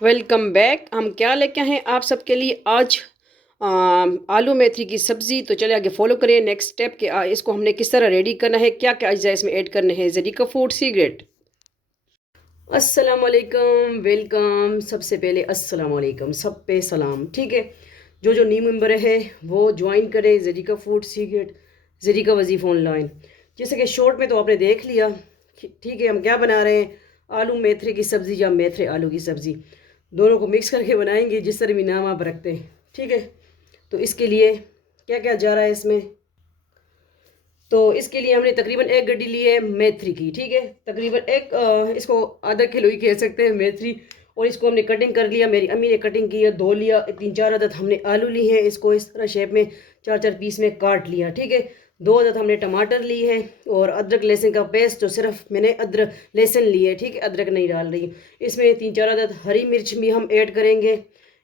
Welcome back. हम क्या लेके आए हैं आप सबके लिए आज आलू मेथी की सब्ज़ी। तो चले आगे फॉलो करें नेक्स्ट स्टेप के इसको हमने किस तरह रेडी करना है, क्या क्या अज्जा इसमें ऐड करने हैं। Zarika food secret. अस्सलाम वालेकुम, वेलकम। सबसे पहले अस्सलाम वालेकुम, सब पे सलाम। ठीक है, जो जो न्यू मेंबर है वो ज्वाइन करें ज़रीका फूड सीक्रेट, ज़रीका वजीफ़ ऑनलाइन। जैसे कि शॉर्ट में तो आपने देख लिया। ठीक है, हम क्या बना रहे हैं, आलू मेथरे की सब्ज़ी या मेथरे आलू की सब्ज़ी, दोनों को मिक्स करके बनाएंगे जिस तरह भी नाम आप रखते हैं। ठीक है, तो इसके लिए क्या क्या जा रहा है इसमें। तो इसके लिए हमने तकरीबन एक गड्डी ली है मेथी की। ठीक है, तकरीबन इसको आधा किलो ही कह सकते हैं मेथी। और इसको हमने कटिंग कर लिया, मेरी अम्मी ने कटिंग की है, धो लिया। 3-4 अदद हमने आलू ली है, इसको इस तरह शेप में 4-4 पीस में काट लिया। ठीक है, 2 अदद हमने टमाटर ली है और अदरक लहसुन का पेस्ट, जो सिर्फ मैंने अदरक लहसुन ली है। ठीक है, अदरक नहीं डाल रही। इसमें 3-4 अदद हरी मिर्च भी हम ऐड करेंगे,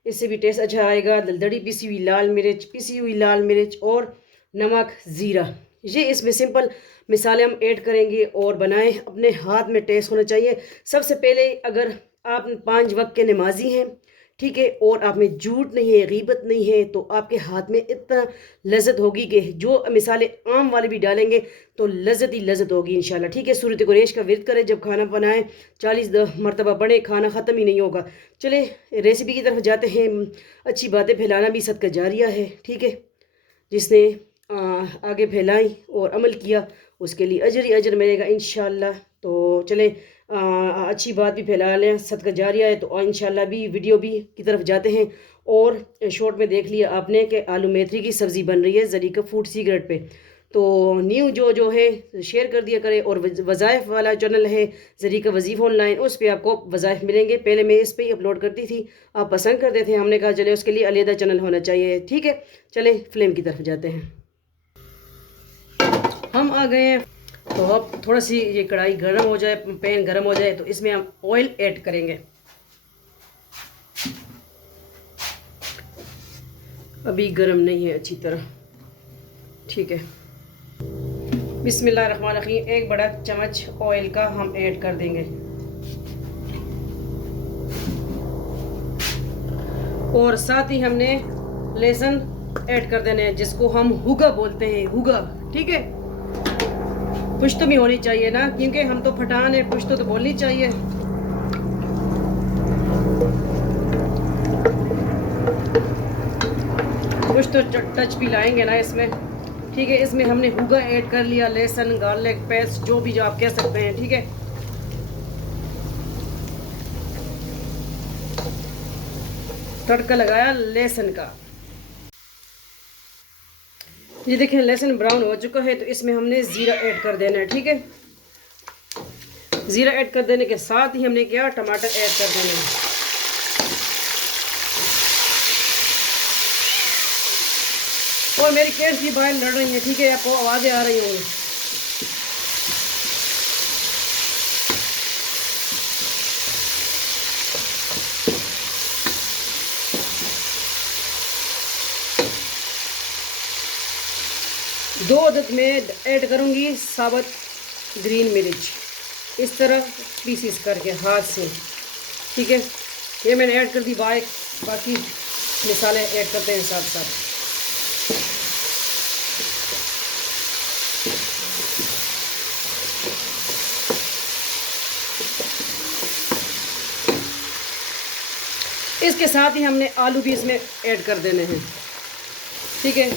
इससे भी टेस्ट अच्छा आएगा। दलदड़ी पिसी हुई लाल मिर्च, पिसी हुई लाल मिर्च और नमक, ज़ीरा। ये इसमें सिंपल मिसाले हम ऐड करेंगे और बनाएं, अपने हाथ में टेस्ट होना चाहिए। सबसे पहले अगर आप 5 वक्त के नमाजी हैं, ठीक है, और आप में झूठ नहीं है, गीबत नहीं है, तो आपके हाथ में इतना लज्जत होगी कि जो मिसाले आम वाले भी डालेंगे तो लज्जत ही लज्जत होगी इंशाल्लाह। ठीक है, सूरत कुरैश का विरद करें, जब खाना बनाएं 40 मरतबा पढ़ें, खाना ख़त्म ही नहीं होगा। चले रेसिपी की तरफ जाते हैं। अच्छी बातें फैलाना भी सदका जारिया है। ठीक है, जिसने आगे फैलाई और अमल किया उसके लिए अजर ही अजर मिलेगा इंशाल्लाह। तो चले अच्छी बात भी फैला लें, सदका जारिया है, तो इंशाल्लाह भी वीडियो भी की तरफ जाते हैं। और शॉर्ट में देख लिया आपने कि आलू मेथी की सब्ज़ी बन रही है ज़रीका फूड सीक्रेट पे। तो न्यू जो है शेयर कर दिया करें। और वज़ाइफ वाला चैनल है ज़रीका वजीफ़ ऑनलाइन, उस पर आपको वज़ाइफ मिलेंगे। पहले मैं इस पर ही अपलोड करती थी, आप पसंद करते थे, हमने कहा चले उसके लिए अलहदा चैनल होना चाहिए। ठीक है, चले फ्लेम की तरफ जाते हैं। हम आ गए हैं, तो अब थोड़ा सी ये कढ़ाई गर्म हो जाए, पैन गर्म हो जाए, तो इसमें हम ऑयल ऐड करेंगे। अभी गर्म नहीं है अच्छी तरह। ठीक है, बिस्मिल्लाहिर्रहमानिर्रहीम। एक बड़ा चम्मच ऑयल का हम ऐड कर देंगे और साथ ही हमने लहसुन ऐड कर देने हैं, जिसको हम हुगा बोलते हैं, हुगा। ठीक है, पुश्तो भी होनी चाहिए ना, क्योंकि हम तो फटान है, पुश्तो तो बोलनी चाहिए। कुछ तो टच भी लाएंगे ना इसमें। ठीक है, इसमें हमने हुगा ऐड कर लिया, लहसुन गार्लिक पेस्ट, जो भी जो आप कह सकते हैं। ठीक है, तड़का लगाया लहसुन का। ये देखें लहसुन ब्राउन हो चुका है, तो इसमें हमने ज़ीरा ऐड कर देना है। ठीक है, ज़ीरा ऐड कर देने के साथ ही हमने क्या, टमाटर ऐड कर देने हैं। और मेरी कैट्स भी बाहर लड़ रही हैं। ठीक है, आपको आवाज़ें आ रही होंगी। दो अदद में ऐड करूँगी साबुत ग्रीन मिर्च, इस तरह पीसीस करके हाथ से। ठीक है, ये मैंने ऐड कर दी। बाकी मिसाले ऐड करते हैं साथ साथ। इसके साथ ही हमने आलू भी इसमें ऐड कर देने हैं। ठीक है,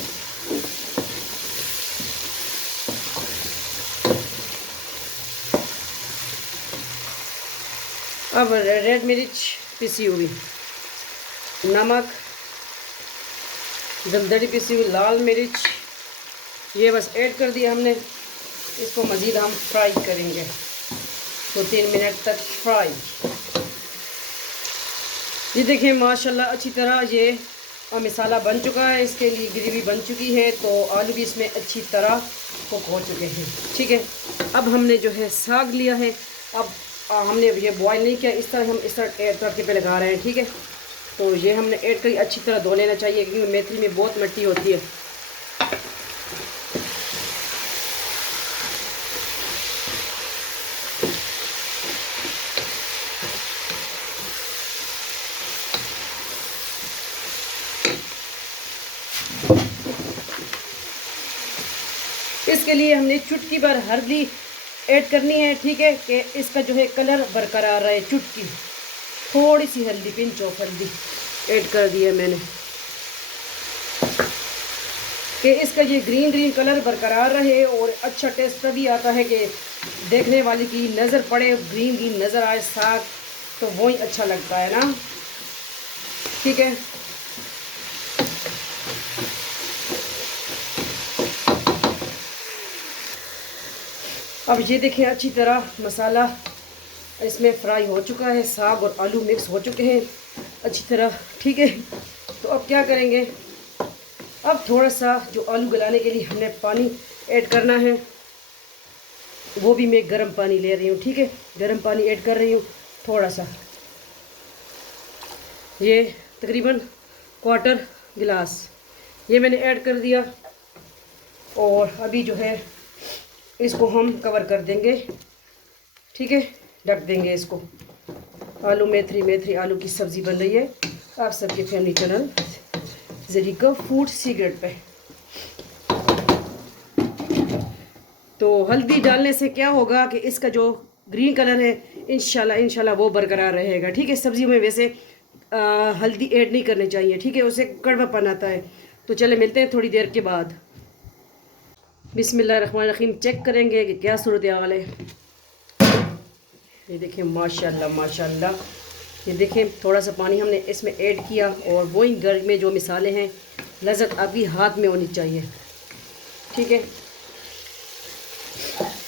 अब रेड मिर्च पिसी हुई, नमक, दलदली पिसी हुई लाल मिर्च, ये बस ऐड कर दिया हमने। इसको मज़ीद हम फ्राई करेंगे, 2-3 मिनट तक फ्राई। ये देखिए माशाल्लाह अच्छी तरह ये मसाला बन चुका है, इसके लिए ग्रेवी बन चुकी है, तो आलू भी इसमें अच्छी तरह कुक हो चुके हैं। ठीक है, अब हमने जो है साग लिया है। अब हमने ये बॉयल नहीं किया, इस तरह हम इस तरह तड़के पे लगा रहे हैं। ठीक है, तो ये हमने ऐड करी, अच्छी तरह धो लेना चाहिए, क्योंकि मेथी में बहुत मिट्टी होती है। इसके लिए हमने चुटकी भर हल्दी ऐड करनी है, ठीक है, कि इसका जो है कलर बरकरार रहे। चुटकी, थोड़ी सी हल्दी, पिंच ऑफ हल्दी ऐड कर दी है मैंने, कि इसका ये ग्रीन ग्रीन कलर बरकरार रहे। और अच्छा टेस्ट तभी आता है कि देखने वाले की नज़र पड़े, ग्रीन ग्रीन नज़र आए साग, तो वही अच्छा लगता है ना, ठीक है। अब ये देखें अच्छी तरह मसाला इसमें फ्राई हो चुका है, साग और आलू मिक्स हो चुके हैं अच्छी तरह, ठीक है। तो अब क्या करेंगे, अब थोड़ा सा जो आलू गलाने के लिए हमने पानी ऐड करना है, वो भी मैं गर्म पानी ले रही हूँ, ठीक है। गर्म पानी ऐड कर रही हूँ थोड़ा सा, ये तकरीबन क्वार्टर गिलास ये मैंने ऐड कर दिया। और अभी जो है इसको हम कवर कर देंगे, ठीक है, ढक देंगे इसको। आलू मेथी आलू की सब्ज़ी बन रही है आप सबके family channel Zarika food secret पे। तो हल्दी डालने से क्या होगा कि इसका जो ग्रीन कलर है इंशाल्लाह वो बरकरार रहेगा, ठीक है। सब्जियों में वैसे हल्दी ऐड नहीं करनी चाहिए, ठीक है, उससे कड़वापन आता है। तो चले मिलते हैं थोड़ी देर के बाद। बिस्मिल्लाहिर्रहमानिर्रहीम, चेक करेंगे कि क्या सूरत हाल है। ये देखें माशाल्लाह माशाल्लाह, ये देखें थोड़ा सा पानी हमने इसमें ऐड किया और वही घर में जो मिसाले हैं लज़्ज़त अभी हाथ में होनी चाहिए, ठीक है।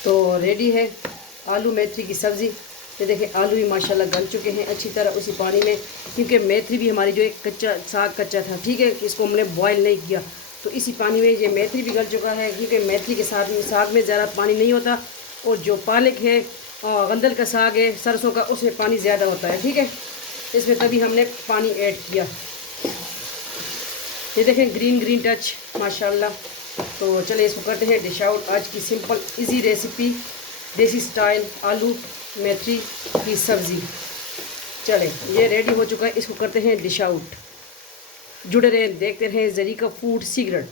तो रेडी है आलू मेथी की सब्ज़ी। ये देखें आलू भी माशाल्लाह गल चुके हैं अच्छी तरह उसी पानी में, क्योंकि मेथी भी हमारी जो एक कच्चा साग कच्चा था, ठीक है, कि इसको हमने बॉयल नहीं किया, तो इसी पानी में ये मेथी भी गल चुका है, क्योंकि मेथी के साथ में साग में ज़्यादा पानी नहीं होता, और जो पालक है गंदल का साग है सरसों का, उसमें पानी ज़्यादा होता है, ठीक है। इसमें तभी हमने पानी ऐड किया। ये देखें ग्रीन ग्रीन टच माशाल्लाह। तो चलिए इसको करते हैं डिश आउट। आज की सिंपल इजी रेसिपी, देसी स्टाइल आलू मेथी की सब्ज़ी। चले ये रेडी हो चुका है, इसको करते हैं डिश आउट। जुड़े रहें, देखते रहें ज़रीका फूड सीक्रेट।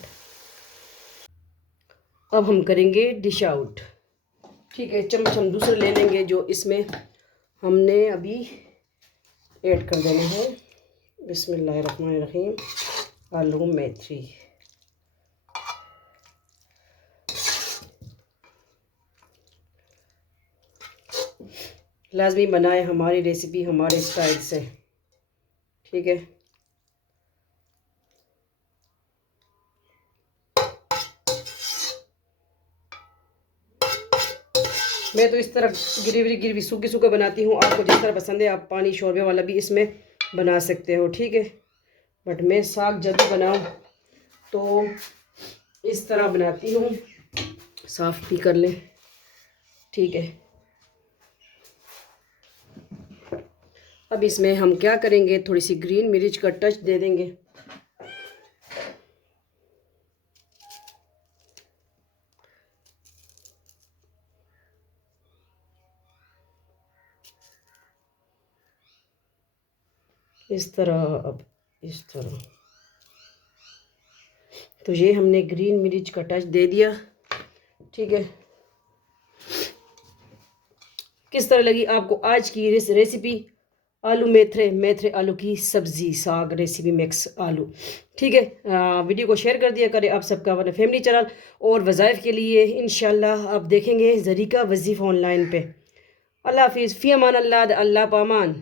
अब हम करेंगे डिश आउट, ठीक है। चम्मच हम दूसरे ले लेंगे जो इसमें हमने अभी ऐड कर देने हैं। बिस्मिल्लाहिर्रहमानिर्रहीम, आलू मेथी। लाजमी बनाए हमारी रेसिपी हमारे स्टाइल से, ठीक है। मैं तो इस तरह गिरवी सूखी सूखा बनाती हूँ, आपको जिस तरह पसंद है आप पानी शोरबे वाला भी इसमें बना सकते हो, ठीक है। बट मैं साग जब भी बनाऊँ तो इस तरह बनाती हूँ, साफ़ भी कर लें, ठीक है। अब इसमें हम क्या करेंगे, थोड़ी सी ग्रीन मिर्च का टच दे देंगे। इस तरह, अब इस तरह, तो ये हमने ग्रीन मिर्च का टच दे दिया, ठीक है। किस तरह लगी आपको आज की रेसिपी आलू मेथरे आलू की सब्ज़ी, साग रेसिपी मिक्स आलू, ठीक है। वीडियो को शेयर कर दिया करें आप सबका अपने फैमिली चैनल, और वज़ाइफ के लिए इंशाल्लाह आप देखेंगे ज़रीका वज़ीफ़ा ऑनलाइन पे। अल्लाह हाफिज़, फ़ी अमान अल्लाह, अल्लाह पामान।